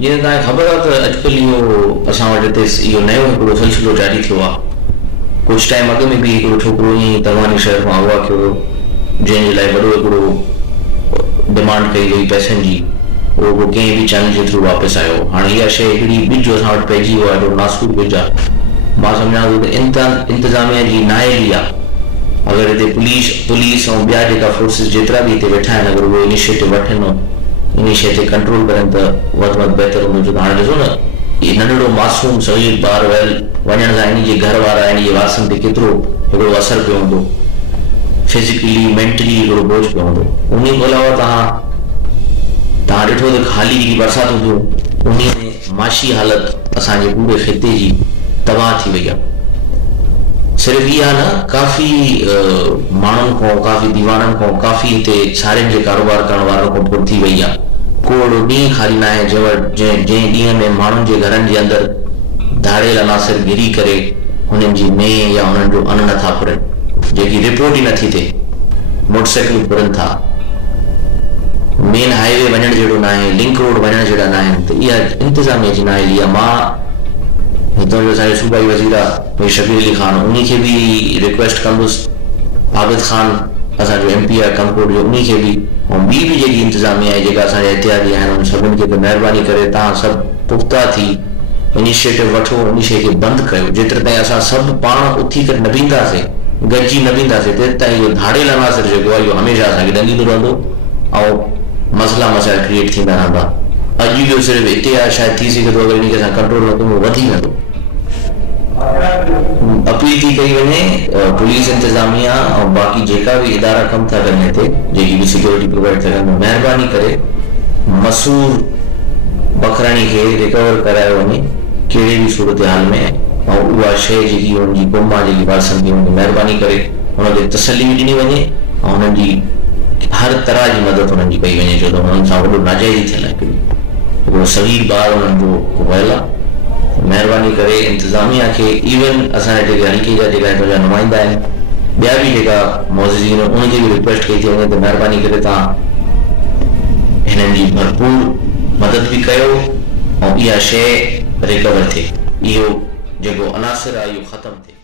जीअं तव्हांखे ख़बर आहे त अॼुकल्ह इहो असां वटि हिते इहो नयो हिकिड़ो सिलसिलो जारी थियो आहे। कुझु टाइम अॻु में बि हिकिड़ो छोकिरो ईअं तलवानी शहर मां अगवा कयो हो, जंहिंजे लाइ वॾो हिकिड़ो डिमांड कई वई पैसनि जी, उहो कंहिं बि चैनल जे थ्रू वापसि आयो। हाणे इहा शइ हिकिड़ी ॿिज असां वटि पइजी वियो आहे, एॾो नासूर ॿिज आहे। मां सम्झां थो त इंतिज़ामिया जी नाइली आहे। अगरि हिते पुलिस ऐं ॿिया जेका फोर्सिस जेतिरा बि हिते वेठा आहिनि, अगरि उहे इनिशिएटिव वठनि, इन शइ ते कंट्रोल करनि त वधि में वधि बहितर हूंदो। छो त हाणे ॾिसो न, इहे नंढड़ो मासूम सगीर ॿार वञण सां इन जे घर वारा इन जे वारसनि ते केतिरो हिकिड़ो असरु पियो हूंदो, फिज़िकली मेंटली हिकिड़ो बोझ पियो हूंदो। उन खां अलावा तव्हां ॾिठो त ख़ाली जेकी बरसाति हूंदियूं, उन में माशी हालत असांजे पूरे ख़िते जी तबाह थी वई आहे। सिर्फ़ु इहा न, काफ़ी माण्हुनि खां, काफ़ी दीवाननि खां, काफ़ी हिते साड़ियुनि जे कारोबार करण वारनि खां पुर थी वई आहे। को अहिड़ो ॾींहुं ख़ाली न आहे जंहिं ॾींहं में माण्हुनि जे घरनि जे अंदरि धाड़ेल अनासिर घिरी करे हुननि जी मेह या हुननि जो अन्न नथा फुरनि, जेकी रिपोर्ट ई नथी थिए। मोटरसाइकिल फुरनि था, मेन हाईवे वञण जहिड़ो न आहे, लिंक रोड वञण जहिड़ा न आहिनि। त इहा इंतिज़ामिया जी नाइली आहे। मां हितां जो असांजो सूबाई वज़ीर आहे शबीर अली ख़ान, उन खे बि रिक्वेस्ट कंदुसि, आबिद ख़ान असांजो MP आहे कंकोट जो, उन खे बि, ऐं ॿी बि जेकी इंतिज़ामिया आहे जेका असांजा इतिहादी आहिनि, उन सभिनि खे त महिरबानी करे तव्हां सभु पुख़्ता थी इनिशिएटिव वठो, उन शइ खे बंदि कयो। जेतिरे ताईं असां सभु पाण उथी करे न बीहंदासीं, गॾिजी न बीहंदासीं, तेसि ताईं इहो धाड़ेल अनासिर जेको आहे इहो हमेशह असांखे ॾंगींदो रहंदो ऐं मसइला मसाइल क्रिएट थींदा रहंदा। अॼु इहो सिर्फ़ु हिते आहे, शायदि थी सघे थो अगरि इन खे असां कंट्रोल न कयूं वधी वेंदो। अपील थी कई वञे पुलिस इंतिज़ामिया ऐं बाक़ी जेका बि इदारा कमु था कनि हिते, जेकी बि सिक्योरिटी प्रोवाइड था कनि, महिरबानी करे मसूर बकराणी खे रिकवर करायो वञे कहिड़े बि सूरत हाल में, ऐं उहा शइ जेकी हुनजी गुम आहे, जेकी वारसनि खे, हुनखे महिरबानी करे हुनखे तसली बि ॾिनी वञे ऐं हुननि जी हर तरह जी मदद हुननि जी कई वञे। छो त हुननि सां वॾो नाजाइज़ी थियल आहे, हिकिड़ो सगीर ॿार हुननि जो वयल आहे। महिरबानी करे इंतिज़ामिया खे, इवन असांजे जेके हल्के जा जेका हितां जा नुमाइंदा आहिनि, ॿिया बि जेका मौजूदीन, उनखे बि रिक्वेस्ट कई थी वञे त महिरबानी करे तव्हां हिननि जी भरपूर मदद बि कयो ऐं इहा शइ रिकवर थिए, इहो जेको अनासिर आहे इहो ख़तमु थिए।